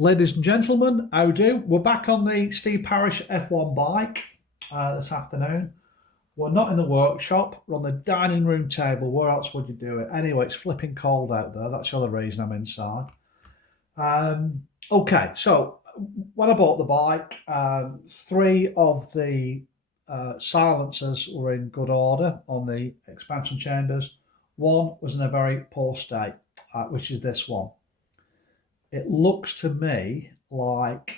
Ladies and gentlemen, how do? We're back on the Steve Parrish F1 bike this afternoon. We're not in the workshop, we're on the dining room table. Where else would you do it? Anyway, it's flipping cold out there. That's the other reason I'm inside. Okay, so when I bought the bike, three of the silencers were in good order on the expansion chambers. One was in a very poor state, which is this one. It looks to me like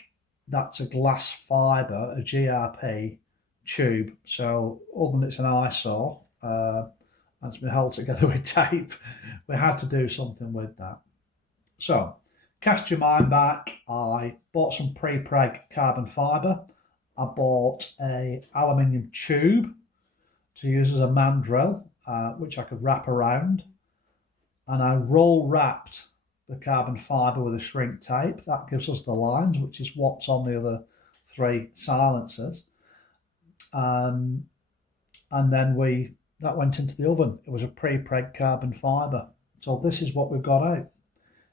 that's a glass fibre, a GRP tube. So other than it's an ISO, and it's been held together with tape, we had to do something with that. So cast your mind back, I bought some pre-preg carbon fibre. I bought a aluminium tube to use as a mandrel, which I could wrap around. And I roll wrapped the carbon fibre with a shrink tape. That gives us the lines, which is what's on the other three silencers. And then that went into the oven. It was a pre-preg carbon fibre. So this is what we've got out.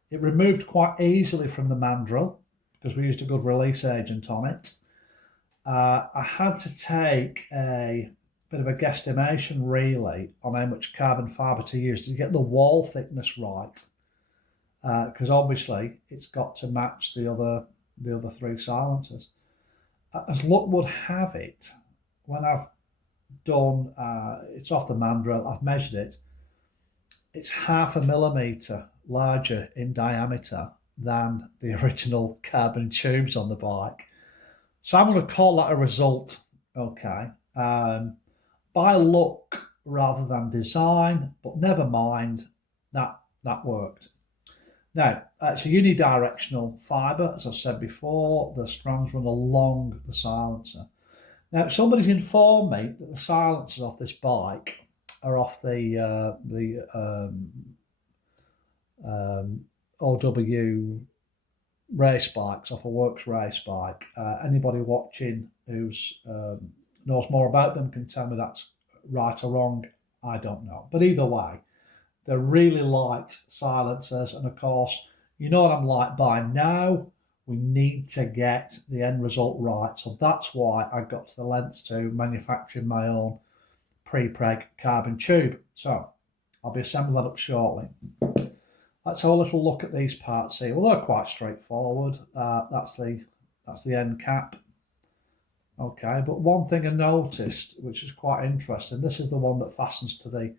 It removed quite easily from the mandrel because we used a good release agent on it. I had to take a bit of a guesstimation really on how much carbon fibre to use to get the wall thickness right, because obviously it's got to match the other three silencers. As luck would have it, when I've done it's off the mandrel, I've measured it, it's 0.5 millimetre larger in diameter than the original carbon tubes on the bike. So I'm going to call that a result, okay, by look rather than design, but never mind, that worked. Now, it's a unidirectional fibre, as I've said before. The strands run along the silencer. Now, somebody's informed me that the silencers off this bike are off the OW race bikes, off a works race bike. Anybody watching who's knows more about them can tell me that's right or wrong. I don't know. But either way, they're really light silencers. And of course, you know what I'm like by now. We need to get the end result right. So that's why I got to the lengths to manufacturing my own pre-preg carbon tube. So I'll be assembling that up shortly. Let's have a little look at these parts here. Well, they're quite straightforward. That's the end cap. Okay, but one thing I noticed, which is quite interesting, this is the one that fastens to the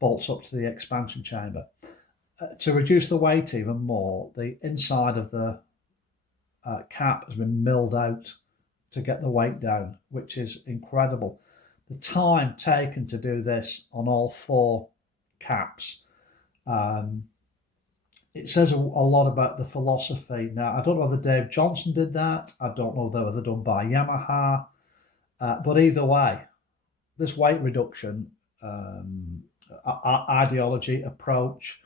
bolts up to the expansion chamber. To reduce the weight even more, the inside of the cap has been milled out to get the weight down, which is incredible. The time taken to do this on all four caps, it says a lot about the philosophy. Now, I don't know whether Dave Johnson did that. I don't know whether they're done by Yamaha. But either way, this weight reduction ideology, approach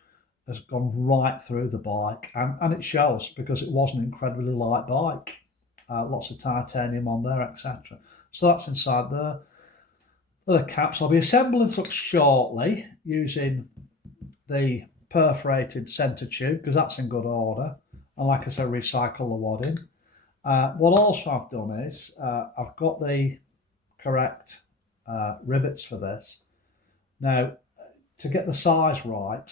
has gone right through the bike. And it shows because it was an incredibly light bike. Lots of titanium on there, etc. So that's inside there. The caps. I'll be assembling this up shortly using the perforated centre tube because that's in good order, and like I said, recycle the wadding. What also I've done is I've got the correct rivets for this. Now, to get the size right,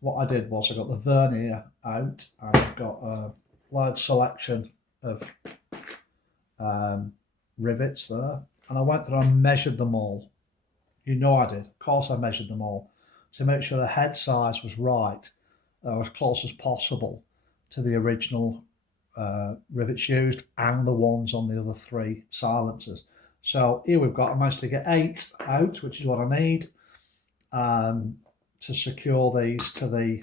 what I did was I got the vernier out. I've got a large selection of rivets there, and I went through and measured them all. You know I did. Of course I measured them all to make sure the head size was right, or as close as possible to the original rivets used and the ones on the other three silencers. So here we've got, I managed to get 8 out, which is what I need to secure these to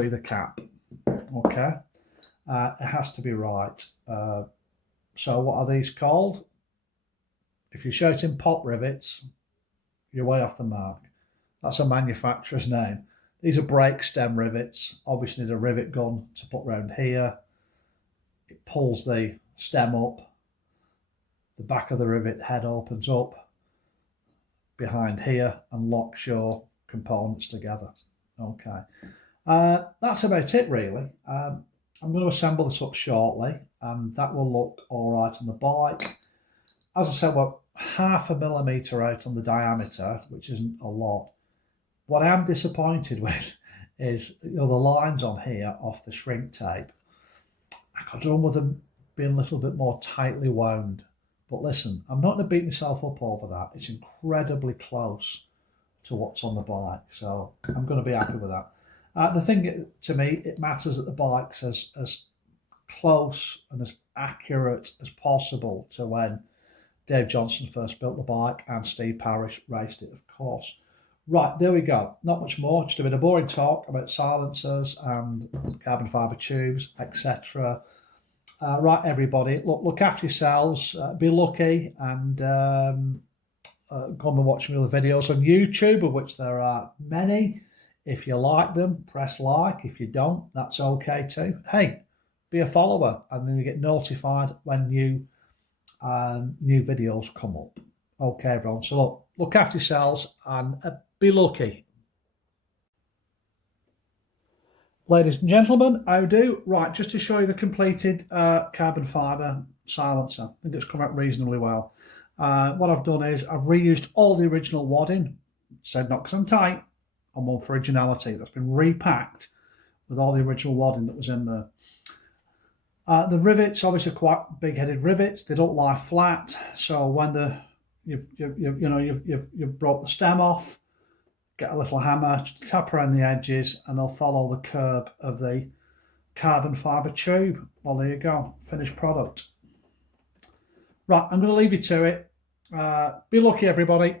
either cap. Okay, it has to be right. So what are these called? If you're shouting pop rivets, you're way off the mark. That's a manufacturer's name. These are brake stem rivets. Obviously need a rivet gun to put round here. It pulls the stem up. The back of the rivet head opens up behind here and locks your components together. Okay. That's about it really. I'm going to assemble this up shortly, and that will look all right on the bike. As I said, we're 0.5 millimetre out on the diameter, which isn't a lot. What I'm disappointed with is the lines on here off the shrink tape. I could have done with them being a little bit more tightly wound. But listen, I'm not going to beat myself up over that. It's incredibly close to what's on the bike, so I'm going to be happy with that. The thing to me, it matters that the bike's as close and as accurate as possible to when Dave Johnson first built the bike and Steve Parrish raced it, of course. Right, there we go. Not much more, just a bit of boring talk about silencers and carbon fibre tubes, etc. Right, everybody, look after yourselves, be lucky, and go and watch my other videos on YouTube, of which there are many. If you like them, press like. If you don't, that's okay too. Hey, be a follower, and then you get notified when new videos come up. Okay, everyone. So look after yourselves and be lucky. Ladies and gentlemen, how do? Right, just to show you the completed carbon fibre silencer. I think it's come out reasonably well. What I've done is I've reused all the original wadding, said not because I'm tight, I'm one for originality. That's been repacked with all the original wadding that was in there. The rivets, obviously quite big-headed rivets. They don't lie flat, so when you've brought the stem off, get a little hammer, tap around the edges, and they'll follow the curve of the carbon fibre tube. Well, there you go, finished product. Right, I'm going to leave you to it. Be lucky, everybody.